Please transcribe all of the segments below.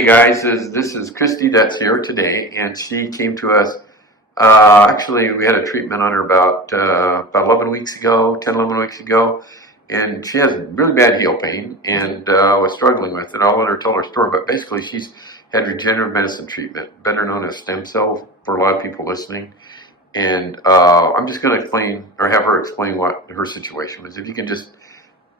Hey guys, this is Christy that's here today, and she came to us. Actually, we had a treatment on her about 11 weeks ago, 10, 11 weeks ago, and she has really bad heel pain and was struggling with it. I'll let her tell her story, but basically she's had regenerative medicine treatment, better known as stem cell for a lot of people listening. And I'm just going to explain, or have her explain what her situation was. If you can just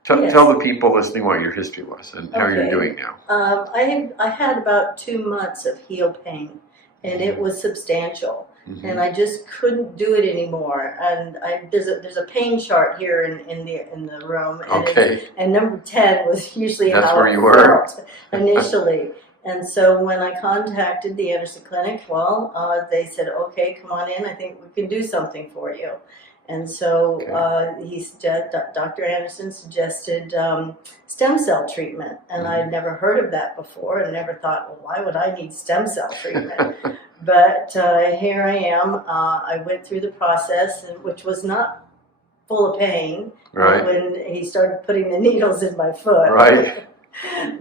Yes. tell the people listening what your history was and how you're Okay. doing now. I had about 2 months of heel pain, and it was substantial, and I just couldn't do it anymore. And there's a pain chart here in the room, and Okay. and number 10 was usually That's how where it you were. felt initially. And so when I contacted the Anderson Clinic, they said, okay, come on in. I think we can do something for you. And so Dr. Anderson suggested stem cell treatment, and I'd never heard of that before, and never thought, well, why would I need stem cell treatment? But here I am. I went through the process, which was not full of pain Right. when he started putting the needles in my foot. Right.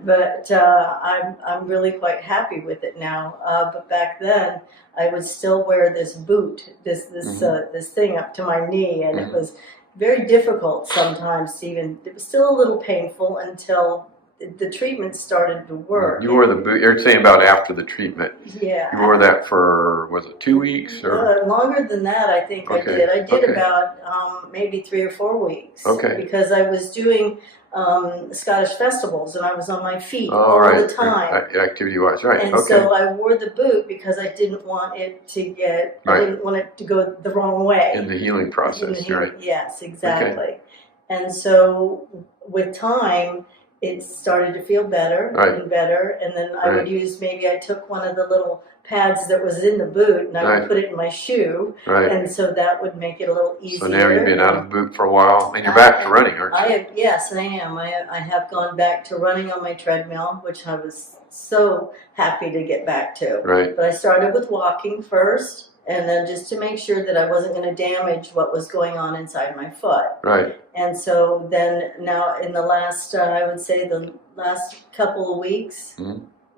But I'm really quite happy with it now. But back then, I would still wear this boot, this thing up to my knee, and it was very difficult sometimes. Even it was still a little painful until the treatment started to work. You wore the boot. You're saying about after the treatment. Yeah. You wore that for, was it 2 weeks or? Longer than that, I think I did. I did about maybe 3 or 4 weeks. Okay. Because I was doing Scottish festivals, and I was on my feet Oh, all right. the time. Activity-wise, right. And Okay. so I wore the boot because I didn't want it to get, I didn't want it to go the wrong way. In the healing process, right? Yes, exactly. And so with time, it started to feel better and better. And then I would use, maybe I took one of the little pads that was in the boot, and I would put it in my shoe. Right. And so that would make it a little easier. So now you've been out of the boot for a while, and you're back to running, aren't you? Yes, I am. I have gone back to running on my treadmill, which I was so happy to get back to. Right. But I started with walking first, and then just to make sure that I wasn't going to damage what was going on inside my foot. Right. And so then now in the last, I would say the last couple of weeks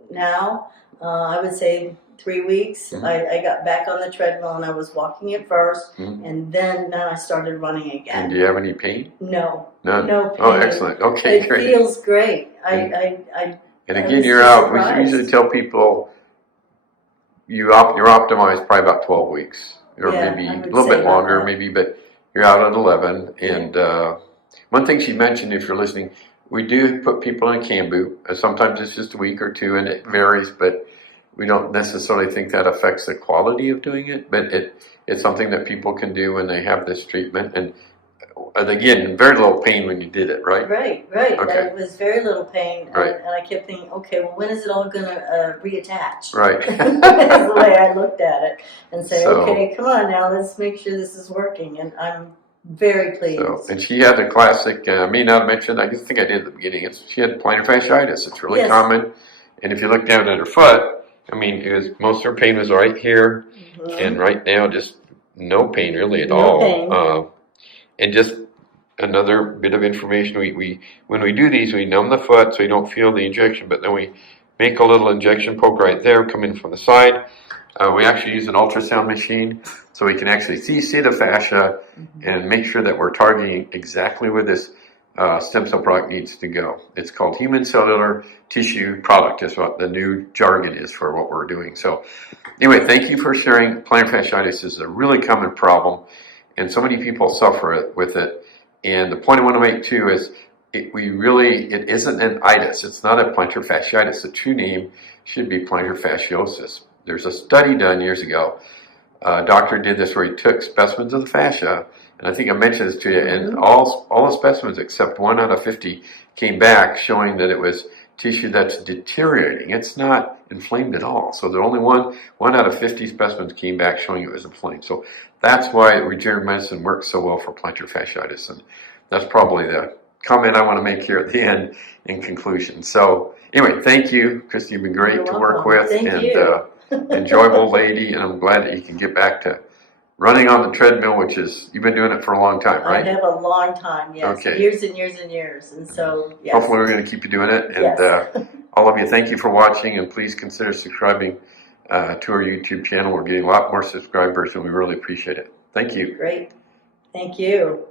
now, I would say 3 weeks, I got back on the treadmill, and I was walking at first, and then I started running again. And do you have any pain? No. None? No pain. Oh, excellent. Okay, great. It feels great. And again, you're out. We usually tell people you're optimized probably about 12 weeks, or maybe a little bit longer, maybe, but you're out at 11. And one thing she mentioned, if you're listening, we do put people in a CAN boot. Sometimes it's just a week or two, and it varies, but we don't necessarily think that affects the quality of doing it. But it's something that people can do when they have this treatment. And again, very little pain when you did it, right? Right. Okay. It was very little pain, Right. and I kept thinking, okay, well, when is it all going to reattach? Right. That's the way I looked at it, and say, okay, come on now, let's make sure this is working, and I'm very pleased. So, and she had the classic, I may not have mentioned, I think I did at the beginning, she had plantar fasciitis. It's really common, and if you look down at her foot, I mean, most of her pain was right here, and right now, just no pain really at all. Pain. And just another bit of information, when we do these, we numb the foot so you don't feel the injection, but then we make a little injection poke right there, come in from the side. We actually use an ultrasound machine so we can actually see the fascia and make sure that we're targeting exactly where this stem cell product needs to go. It's called human cellular tissue product is what the new jargon is for what we're doing. So anyway, thank you for sharing. Plantar fasciitis is a really common problem, and so many people suffer with it. And the point I want to make too is it isn't an itis. It's not a plantar fasciitis. The true name should be plantar fasciosis. There's a study done years ago. A doctor did this where he took specimens of the fascia, and I think I mentioned this to you, and all the specimens except 1 out of 50 came back showing that it was tissue that's deteriorating. It's not inflamed at all. So the only one out of 50 specimens came back showing it was inflamed. So that's why regenerative medicine works so well for plantar fasciitis, and that's probably the comment I want to make here at the end in conclusion. So anyway, thank you, Christy. You've been great to work with, and enjoyable lady, and I'm glad that you can get back to running on the treadmill, which is, you've been doing it for a long time, I right? have a long time, yes. Okay. Years and years and years. And so, yes. Hopefully we're going to keep you doing it. And Yes. all of you, thank you for watching, and please consider subscribing to our YouTube channel. We're getting a lot more subscribers, and we really appreciate it. Thank you. Great. Thank you.